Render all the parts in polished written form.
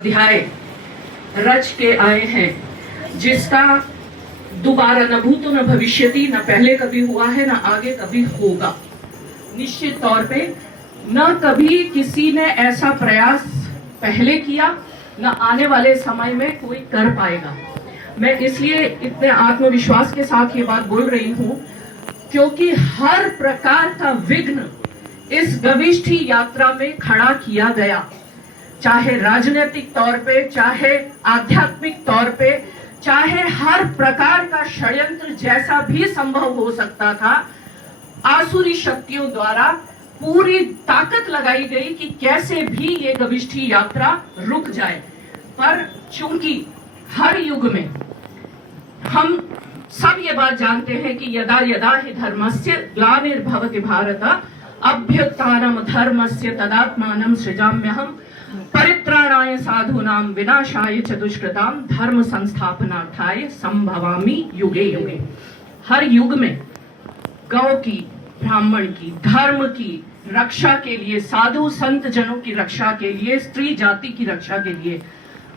अध्याय रच के आए हैं, जिसका दोबारा न भूतो न भविष्यति, न पहले कभी हुआ है न आगे कभी होगा। निश्चित तौर पे न कभी किसी ने ऐसा प्रयास पहले किया, न आने वाले समय में कोई कर पाएगा। मैं इसलिए इतने आत्मविश्वास के साथ ये बात बोल रही हूँ क्योंकि हर प्रकार का विघ्न इस गविष्ठी यात्रा में खड़ा किया गया, चाहे राजनीतिक तौर पे, चाहे आध्यात्मिक तौर पे, चाहे हर प्रकार का षड्यंत्र जैसा भी संभव हो सकता था। आसुरी शक्तियों द्वारा पूरी ताकत लगाई गई कि कैसे भी ये गविष्ठी यात्रा रुक जाए। पर चूंकि हर युग में हम सब ये बात जानते हैं कि यदा यदा हि धर्मस्य ग्लानिर्भवति भारत अभ्युत्थानम् धर्मस्य तदात्मानं सृजाम्यहम् परित्राणाय साधूनां विनाशाय च दुष्कृतां धर्म संस्थापनार्थाय संभवामि युगे युगे। हर युग में गौ की, ब्राह्मण की, धर्म की रक्षा के लिए, साधु संत जनों की रक्षा के लिए, स्त्री जाति की रक्षा के लिए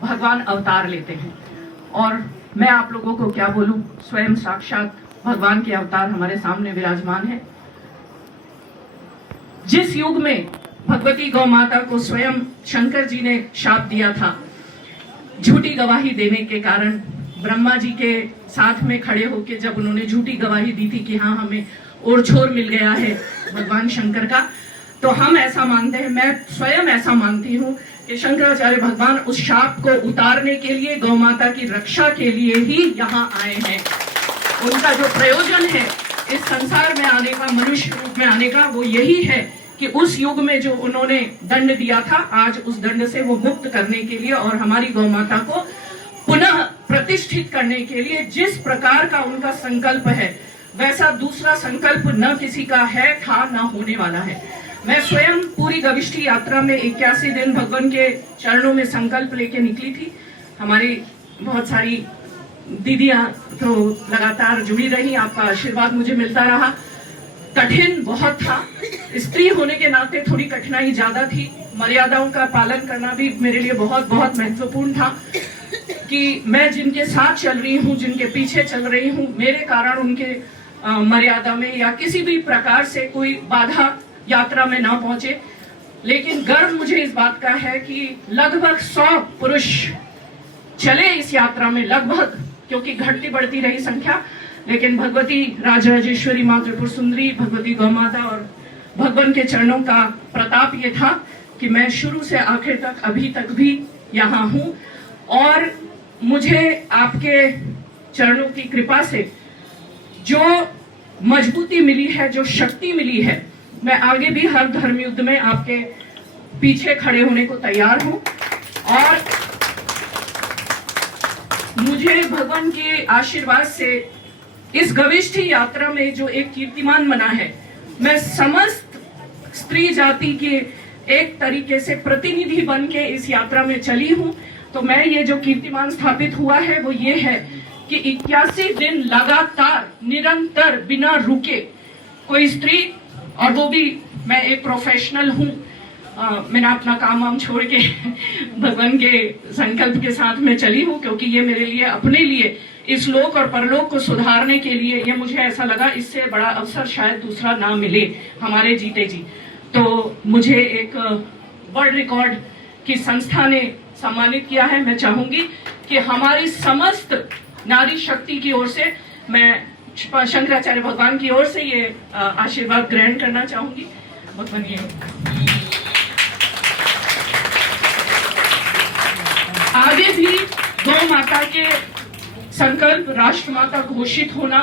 भगवान अवतार लेते हैं। और मैं आप लोगों को क्या बोलूं, स्वयं साक्षात भगवान के अवतार हमारे सामने विराजमान है। जिस युग में भगवती गौ माता को स्वयं शंकर जी ने शाप दिया था, झूठी गवाही देने के कारण, ब्रह्मा जी के साथ में खड़े होकर जब उन्होंने झूठी गवाही दी थी कि हाँ हमें और छोर मिल गया है भगवान शंकर का, तो हम ऐसा मानते हैं, मैं स्वयं ऐसा मानती हूँ कि शंकराचार्य भगवान उस शाप को उतारने के लिए, गौ माता की रक्षा के लिए ही यहाँ आए हैं। उनका जो प्रयोजन है इस संसार में आने का, मनुष्य रूप में आने का, वो यही है कि उस युग में जो उन्होंने दंड दिया था, आज उस दंड से वो मुक्त करने के लिए और हमारी गौ माता को पुनः प्रतिष्ठित करने के लिए जिस प्रकार का उनका संकल्प है, वैसा दूसरा संकल्प न किसी का है, था, न होने वाला है। मैं स्वयं पूरी गविष्ठी यात्रा में 81 दिन भगवान के चरणों में संकल्प लेके निकली थी। हमारी बहुत सारी दीदियां तो लगातार जुड़ी रही, आपका आशीर्वाद मुझे मिलता रहा। कठिन बहुत था, स्त्री होने के नाते थोड़ी कठिनाई ज्यादा थी। मर्यादाओं का पालन करना भी मेरे लिए बहुत बहुत महत्वपूर्ण था कि मैं जिनके साथ चल रही हूँ, जिनके पीछे चल रही हूँ, मेरे कारण उनके मर्यादा में या किसी भी प्रकार से कोई बाधा यात्रा में ना पहुंचे। लेकिन गर्व मुझे इस बात का है कि लगभग 100 पुरुष चले इस यात्रा में, लगभग, क्योंकि घटती बढ़ती रही संख्या, लेकिन भगवती राजराजेश्वरी माँ त्रिपुर सुंदरी, भगवती गौ माता और भगवान के चरणों का प्रताप ये था कि मैं शुरू से आखिर तक, अभी तक भी यहाँ हूँ। और मुझे आपके चरणों की कृपा से जो मजबूती मिली है, जो शक्ति मिली है, मैं आगे भी हर धर्म युद्ध में आपके पीछे खड़े होने को तैयार हूँ। और मुझे भगवान के आशीर्वाद से इस गविष्ठी यात्रा में जो एक कीर्तिमान बना है, मैं समस्त स्त्री जाति के एक तरीके से प्रतिनिधि बन के इस यात्रा में चली हूँ। तो मैं ये जो कीर्तिमान स्थापित हुआ है वो ये है कि 81 दिन लगातार निरंतर बिना रुके कोई स्त्री, और वो भी मैं एक प्रोफेशनल हूँ, मैंने अपना काम वाम छोड़ के भगवान के संकल्प के साथ में चली हूँ, क्योंकि ये मेरे लिए, अपने लिए, इस लोक और परलोक को सुधारने के लिए, ये मुझे ऐसा लगा इससे बड़ा अवसर शायद दूसरा ना मिले हमारे जीते जी। तो मुझे एक वर्ल्ड रिकॉर्ड की संस्था ने सम्मानित किया है। मैं चाहूंगी कि हमारी समस्त नारी शक्ति की ओर से, मैं शंकराचार्य भगवान की ओर से ये आशीर्वाद ग्रहण करना चाहूंगी। भगवान ये आगे भी गौ माता के संकल्प, राष्ट्र माता घोषित होना,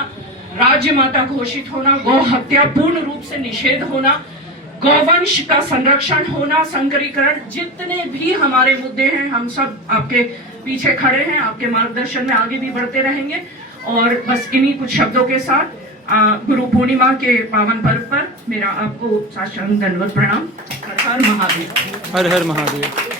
राज्य माता घोषित होना, गौ हत्या पूर्ण रूप से निषेध होना, गौवंश का संरक्षण होना, संकरीकरण, जितने भी हमारे मुद्दे हैं, हम सब आपके पीछे खड़े हैं, आपके मार्गदर्शन में आगे भी बढ़ते रहेंगे। और बस इन्हीं कुछ शब्दों के साथ गुरु पूर्णिमा के पावन पर्व पर मेरा आपको साष्टांग दंडवत प्रणाम। हर हर महादेव। हर हर महादेव।